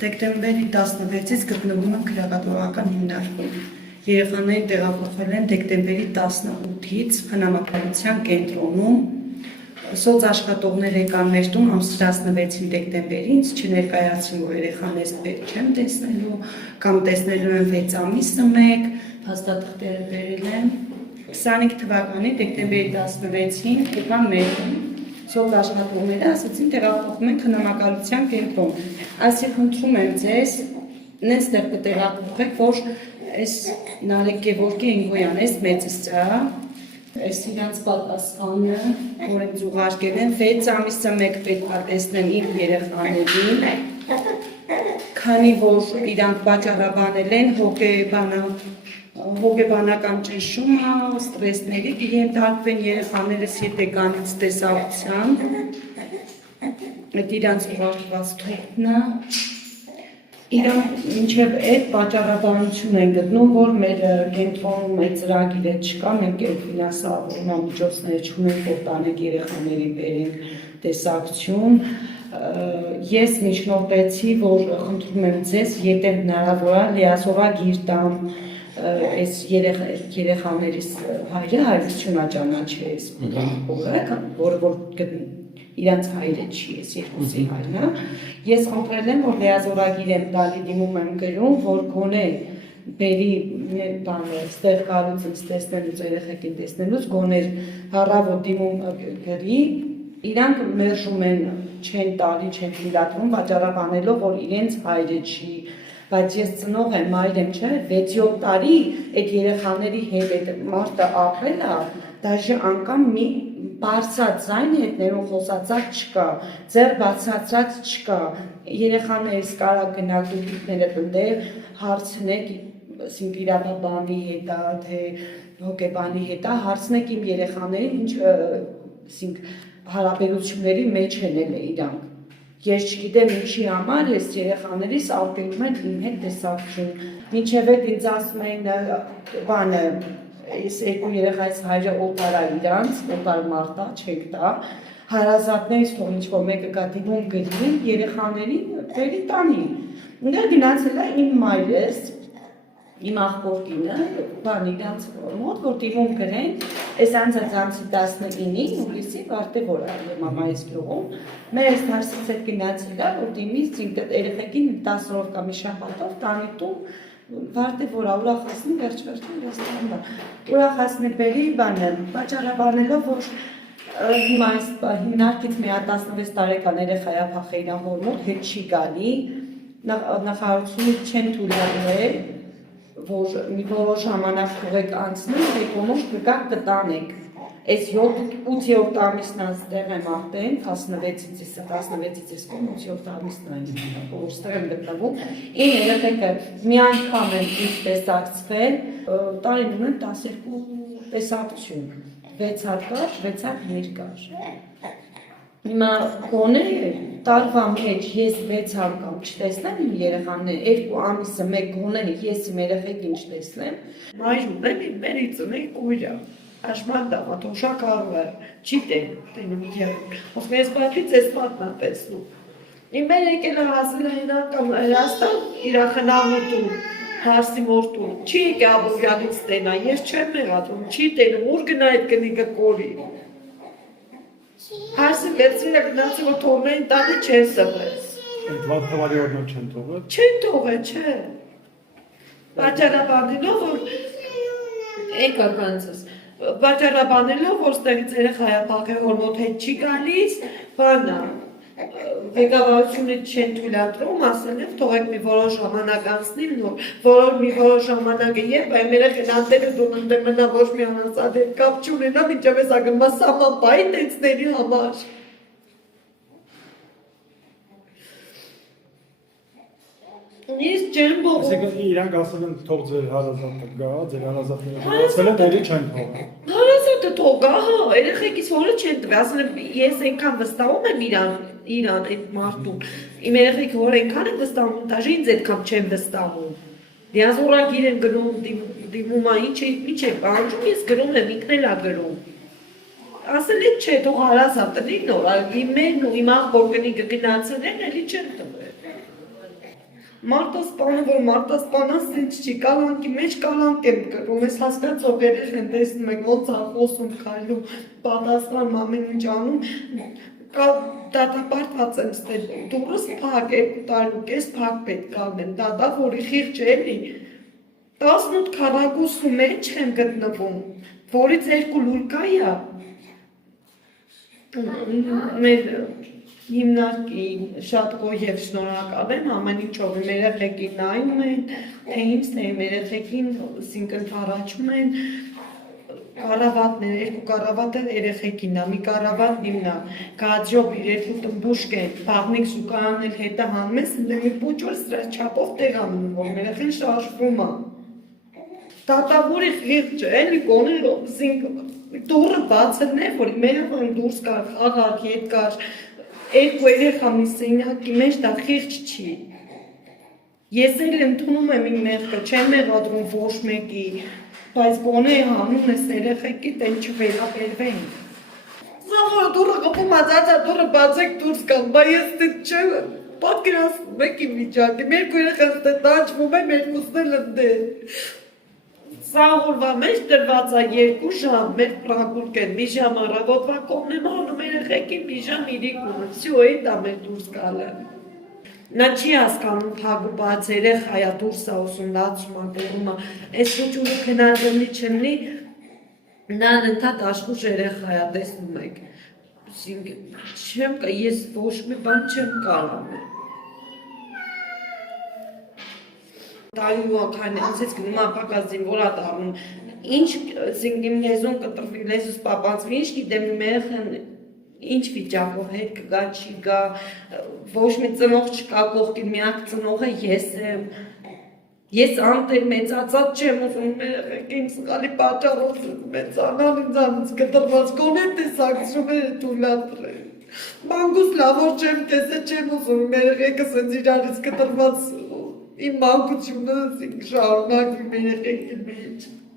Դեկտեմբերի 16-ից գտնվում են քրեակատորական հիմնարկում։ Երեխաներին տեղափոխվել են դեկտեմբերի 18-ից խնամակալության կենտրոնում։ Սոցաշխատողներ եկան մեր տուն ամսի 16 դեկտեմբերին, ինձ չներկայացրին, որ երեխաներից պետք չեմ տեսնելու, կամ տեսնելու եմ 6 ամիսը մեկ, փաստաթղթերը բերել եմ։ 25 թվականի դեկտեմբերի 16-ին եկան մեր տուն սոցաշխատողները, ասացին տեղափոխվում են խնամակալության կենտրոն։ Այսինքն խնդրում եմ ձեզ, նստեղ կտեղափոխեք, որ այս Նարեկ Գևորգի Ինգոյան, այս մեծս ծա, այս իրանց պատասխանը, որ ինձ ուղարկել են, 6 ամիսը մեկ պետք է տեսնեն իմ երեխաներին, քանի որ իրանք վաճառաբանել են հոգեբանական ճնշումը, ստրեսների ենթարկվեն երեխաներս ետեկանից տեսողության, այդ իրանց ուղարկված թողնը, իրանք մինչև այդ վաճառաբանություն են գտնում, որ մեր կենտրոնում այդ ծրագիրը չկա, մենք այդ ֆինանսավորման միջոցները չունենք, որ տանենք երեխաներին բերենք տեսակցություն։ Ես միջնորդեցի, որ խնդրում եմ ձեզ, եթե հնարավոր է լիազորագիր տամ այս երեխաներիս հայրը հայրությունը ճանաչեց, որը իրանց հայրը չի, ես երկուսի հայրը, ես խնդրել եմ, որ լիազորագիր եմ տալի, դիմում եմ գրում, որ գոնե բերի ստեղ գալուց ինձ տեսնելուց, երեխեքին տեսնելուց, գոներ հառավոտ դիմում գրի, իրանք մերժում են, չեն տալի, չեն թույլատրում, վաճառաբանելով, որ իրենց հայրը չի, բայց ես ծնող եմ, մայր եմ, չէ, 6-7 տարի այդ երեխաների հետ այդ մարդը ապրել է, դաժե անգամ մի բարձրած ձայն հետներում խոսացած չկա, ձեռ բացացած չկա, երեխաներից կարող գնալ դուքները տնտեղ, հարցնեք, իրավաբանի հետ է, թե հոգեբանի հետ է, հարցնեք իմ երեխաներին, ինչ հարաբերությունների մեջ են իրանք։ Ես չգիտեմ ինչի համար ես երեխաներիս ապրում են իմ հետ տեսակցություն։ Մինչև այդ ինձ ասում էին բանը, ես երկու երեխայից հայրը օտար է իրանց, օտար մարդ է, չեք տա, հարազատներից թող ինչ-որ մեկը գա դիմում գրի, երեխաներին բերի տանի։ Նա գնացել է իմ մայրս, իմ աղբորկինը, բան իրանց մոտ, որ դիմում գրեն, այս անցածանցի 19-ին, ուլիսի վարտե որ է մամայիս գյուղում, մեր այս հարսից հետ գնացել է, որ դիմից երեխեքին 10-ով կամ մի շաբաթով տանի տուն, վարտե որ է, ուրախացնի վերջ-վերջին իրաստանում է, ուրախացնի բերի բանը, վաճառաբանելով, որ հիմա այս հիմնարկից մի 16 տարեկան երեխա է փախել իրան հոր մոտ, հետ չի գալի, նախարարությունից չեն թույլատրել, որ մի որոշ ժամանակ թողեք անցնել, եկոմոշ կգաք կտանեք։ Այս 8-րդ ամիսն այստեղ եմ աղտեն, 16-ից ես կոմ 8-րդ ամիսն այն, որ ստեղ եմ գտնվում։ Իմ երեխեքը մի անգամ են ինձ տեսակցվել, տարին ունեն 12 տեսակցություն, 6 հարկար, 6 հատ ներկար։ Հիմա գոնե տարվա մեջ ես 6 անգամ չտեսնեմ իմ երեխաները, 2 ամիսը մեկ գոնե ես իմ երեխեքին չտեսնեմ։ Մայր ունեմ իմ մերից ունենք կույրա, աշման դամա, թոշա կարվը, չի տենում իրան, ոսմ ես պատվից ես պատնա տեսնում։ Իմ մեր եկել է հասել հին անգամ հրաստան իրա խնամուտում, հարսի մորտում, չի եկե աբովյանից տենա, ես չեմ մեղատրում, չի տենում, ուր գնա այդ կնիկը կորի։ Հարսի վերցրին է գնացի, որ թողնային տանի չեն սվեց։ Այդ վատավարի օրնով չեն թողել։ Չեն թողել, չէ։ Վաճառաբանելով, որ եկականցս, վաճառաբանելով, որ ստեղից երեխա է փախել, որ մոտ հետ չի գալիս, բանա, ղեկավարությունից չեն թույլատրում, ասել եմ, թողեք մի որոշ ժամանակ անցնի, մի որոշ ժամանակը երբ այն մեր գնանտերը դուն ընդեմ մնա ոչ մի անասատ հետ կապ չունենա, մինչև ես ագնմա սամանպայի տեցների համար։ Ես չեմ բողում։ Այսինքն իրանք ասել են թող ձեր հարազատը գա, ձեր հարազատները գնացել են, էլի չեն թողել։ Հարազատը թող գա, հա, երեխեքիս որը չեն տվել, ասել եմ, ես այնքան վստահում եմ իրան այդ մարդուն, իմ երեխեքը որ այնքան են վստահում, դաժե ինձ այդքան չեն վստահում։ Լիազորագիր են գրում, դիմում է, ինչ է պահանջում, ես գրում եմ, ինքն էլ է գրում։ Ասել է չէ, թող հարազատը լինի նոր, իմ մերն ու իմ աղբոր կնիկը գնացել են, էլի չեն տվել։ Մարտասպանը, որ մարտասպանան սենց չի, կալանքի մեջ կալանք եմ կրում, ես հասկացող երեխեն տեսնում եք, ոնց ա խոսում, քայլում, պատասխան ամեն ինչ անում, դատապարտված եմ ստել, դուրս փակ, 2 տարի կես փակ պետք անեմ, դատա, որի խիղճ էլի, 18 քառակուսու մեջ եմ գտնվում, որից 2 լուրկայա, մեր հիմնարկի շատ գոհ եւ շնորհակալ եմ ամեն ինչով իմ երեխեքին նայում են, թե ինձ, թե իմ երեխեքին, այսինքն թարաչում են, կարավատներ, 2 կարավատը երեխեքին է, մի կարավատն իմն է, գաջով իր 2 տմբուշկ են, բաղնիկ զուգարանել հետը հանում ես, մի փոճոր սրա չափով տեղ անում, որ երեխեն շարժվում է։ Դատավորի խիղճը, էլի գոնե դուրը բացելն է, որ մեր դուրս կար, խաղար, ետ կար, 2 երեխա մի սենյակի մեջ դա խիղճ չի։ Ես էլ ընդունում եմ իմ մեղքը, չեմ մեղադրում ոչ մեկի, բայց գոնե հանուն ես երեխեքի տեն չվերաբերվեն։ Սաղորը դուրը կպում ածածա դուրը բացեք դուրս կան, բա ես դետ չեմ պատկերացնում եք իմ վիճակը, մեր երեխան դետ տանջվում եմ, երկուսն էլ ընդել։ Սաղորվա մեջ դրված է 2 ժամ, մեր պրագուրկ են, մի ժամ առավոտվա կողմն եմ անում երեխեքին, մի ժամ իրիկունը, վсё էդ է մեր դուրս գալը։ Նա չի հասկանում փագու բաց երեխայա դուրս է ուսումնացում է, գոռում է, այս ոճուրը քննարկելի չլինի, նա ընդհանուր աշխուժ երեխայա տեսնում եք։ Չեմ կա, ես ոչ մի բան չեմ կարող։ Տարիու ակայն անցեց գնում ապակազին, որ ատարում, ինչ իմ լեզուն կտրվի, լեզուս պապանցվի, ինչ գիտեմ իմ երեխան ինչ վիճակով հետ կգա, չի գա, ոչ մի ծնող չկա կողքի, միակ ծնողը ես եմ, ես անտեր մեծացած չեմ ուզում իմ երեխեքին սխալի պատճառով մեծանալ ինձանից կտրված գոնե տեսակցումները թույլատրել, մանկուց լավ որ չեմ տեսել չեմ ուզում իմ երեխեքս ինձ իրարից կտրված իմ մանկությունը շարունակվի մեր երեխեքի մեջ։